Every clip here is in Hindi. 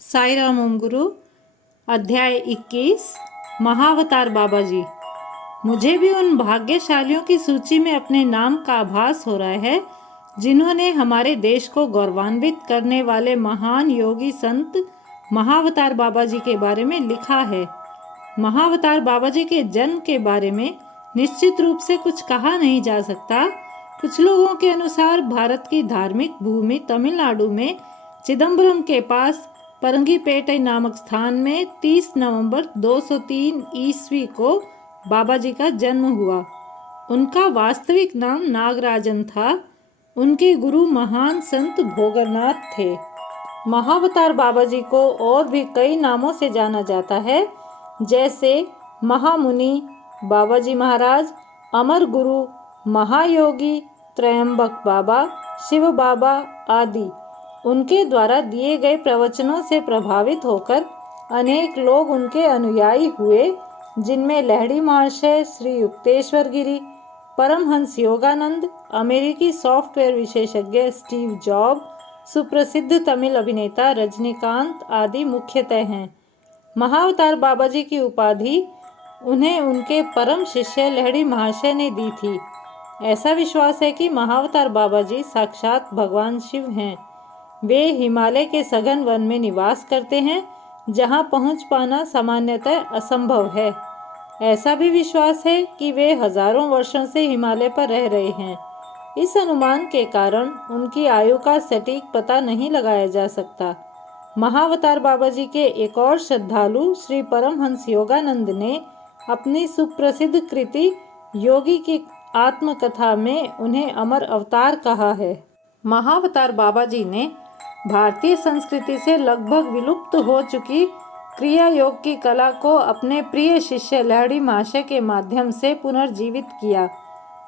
साई राम ओम गुरु। अध्याय 21 महाअवतार बाबा जी। मुझे भी उन भाग्यशालियों की सूची में अपने नाम का आभास हो रहा है जिन्होंने हमारे देश को गौरवान्वित करने वाले महान योगी संत महाअवतार बाबा जी के बारे में लिखा है। महाअवतार बाबा जी के जन्म के बारे में निश्चित रूप से कुछ कहा नहीं जा सकता। कुछ लोगों के अनुसार भारत की धार्मिक भूमि तमिलनाडु में चिदम्बरम के पास परंगीपेटई नामक स्थान में 30 नवंबर 203 ईस्वी को बाबा जी का जन्म हुआ। उनका वास्तविक नाम नागराजन था। उनके गुरु महान संत भोगरनाथ थे। महाअवतार बाबा जी को और भी कई नामों से जाना जाता है, जैसे महामुनि बाबा जी महाराज, अमर गुरु, महायोगी, त्रयंबक बाबा, शिव बाबा आदि। उनके द्वारा दिए गए प्रवचनों से प्रभावित होकर अनेक लोग उनके अनुयायी हुए, जिनमें लहड़ी महाशय, श्री युक्तेश्वर गिरी, परमहंस योगानंद, अमेरिकी सॉफ्टवेयर विशेषज्ञ स्टीव जॉब, सुप्रसिद्ध तमिल अभिनेता रजनीकांत आदि मुख्यतः हैं। महाअवतार बाबा जी की उपाधि उन्हें उनके परम शिष्य लहड़ी महाशय ने दी थी। ऐसा विश्वास है कि महाअवतार बाबा जी साक्षात भगवान शिव हैं। वे हिमालय के सघन वन में निवास करते हैं, जहां पहुंच पाना सामान्यतः असंभव है। ऐसा भी विश्वास है कि वे हजारों वर्षों से हिमालय पर रह रहे हैं। इस अनुमान के कारण उनकी आयु का सटीक पता नहीं लगाया जा सकता। महाअवतार बाबा जी के एक और श्रद्धालु श्री परमहंस योगानंद ने अपनी सुप्रसिद्ध कृति योगी की आत्मकथा में उन्हें अमर अवतार कहा है। महाअवतार बाबा जी ने भारतीय संस्कृति से लगभग विलुप्त हो चुकी क्रिया योग की कला को अपने प्रिय शिष्य लहड़ी महाशय के माध्यम से पुनर्जीवित किया।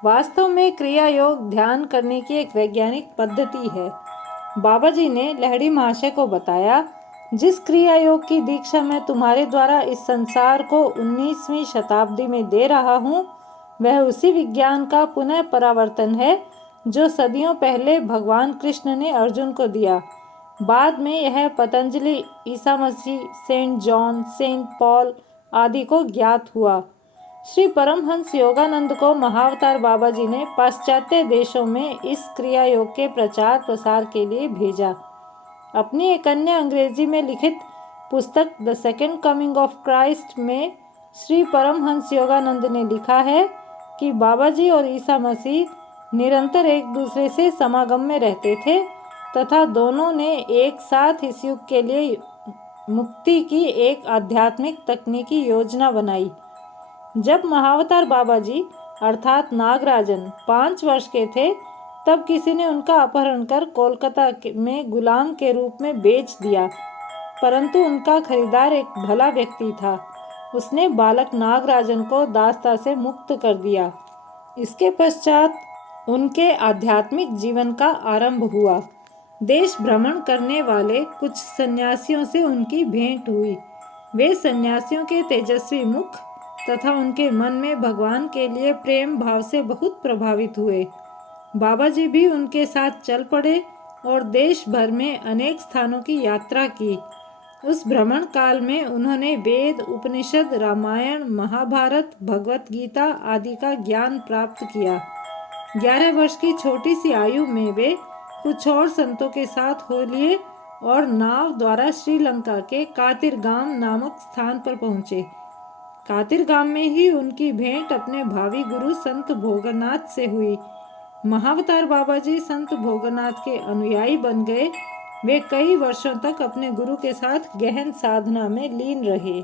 वास्तव में क्रिया योग ध्यान करने की एक वैज्ञानिक पद्धति है। बाबा जी ने लहड़ी महाशय को बताया, जिस क्रिया योग की दीक्षा मैं तुम्हारे द्वारा इस संसार को 19वीं शताब्दी में दे रहा हूँ, वह उसी विज्ञान का पुनः परावर्तन है जो सदियों पहले भगवान कृष्ण ने अर्जुन को दिया। बाद में यह Patanjali, Isa Masih, Saint John, Saint Paul आदि को ज्ञात हुआ। श्री परमहंस योगानंद को महाअवतार बाबा जी ने पाश्चात्य देशों में इस क्रिया योग के प्रचार प्रसार के लिए भेजा। अपनी एक अन्य अंग्रेजी में लिखित पुस्तक the second coming of Christ में श्री परमहंस योगानंद ने लिखा है कि बाबा जी और ईसा मसीह निरंतर एक दूसरे से समागम में रहते थे तथा दोनों ने एक साथ इस युग के लिए मुक्ति की एक आध्यात्मिक तकनीकी योजना बनाई। जब महाअवतार बाबा जी अर्थात नागराजन 5 वर्ष के थे, तब किसी ने उनका अपहरण कर कोलकाता में गुलाम के रूप में बेच दिया, परंतु उनका खरीदार एक भला व्यक्ति था। उसने बालक नागराजन को दासता से मुक्त कर दिया। इसके पश्चात उनके आध्यात्मिक जीवन का आरंभ हुआ। देश भ्रमण करने वाले कुछ सन्यासियों से उनकी भेंट हुई। वे सन्यासियों के तेजस्वी मुख तथा उनके मन में भगवान के लिए प्रेम भाव से बहुत प्रभावित हुए। बाबा जी भी उनके साथ चल पड़े और देश भर में अनेक स्थानों की यात्रा की। उस भ्रमण काल में उन्होंने वेद, उपनिषद, रामायण, महाभारत, भगवत गीता आदि का ज्ञान प्राप्त किया। 11 वर्ष की छोटी सी आयु में वे कुछ और संतों के साथ हो लिए और नाव द्वारा श्रीलंका के कातिरगाम नामक स्थान पर पहुंचे। कातिरगाम में ही उनकी भेंट अपने भावी गुरु संत भोगरनाथ से हुई। महाअवतार बाबा जी संत भोगरनाथ के अनुयायी बन गए। वे कई वर्षों तक अपने गुरु के साथ गहन साधना में लीन रहे।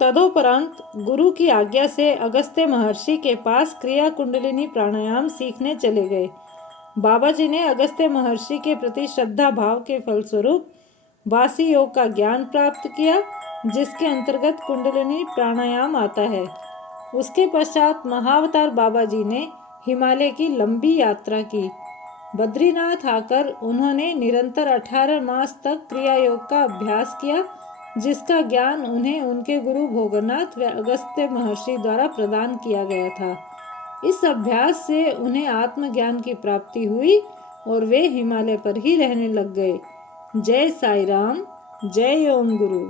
तदोपरांत गुरु की आज्ञा से अगस्त्य महर्षि के पास क्रिया कुंडलिनी प्राणायाम सीखने चले गए। बाबा जी ने अगस्त्य महर्षि के प्रति श्रद्धा भाव के फलस्वरूप वासी योग का ज्ञान प्राप्त किया, जिसके अंतर्गत कुंडलिनी प्राणायाम आता है। उसके पश्चात महाअवतार बाबा जी ने हिमालय की लंबी यात्रा की। बद्रीनाथ आकर उन्होंने निरंतर 18 मास तक क्रिया योग का अभ्यास किया, जिसका ज्ञान उन्हें उनके गुरु भोगरनाथ व अगस्त्य महर्षि द्वारा प्रदान किया गया था। इस अभ्यास से उन्हें आत्मज्ञान की प्राप्ति हुई और वे हिमालय पर ही रहने लग गए। जय साई राम, जय ओम गुरु।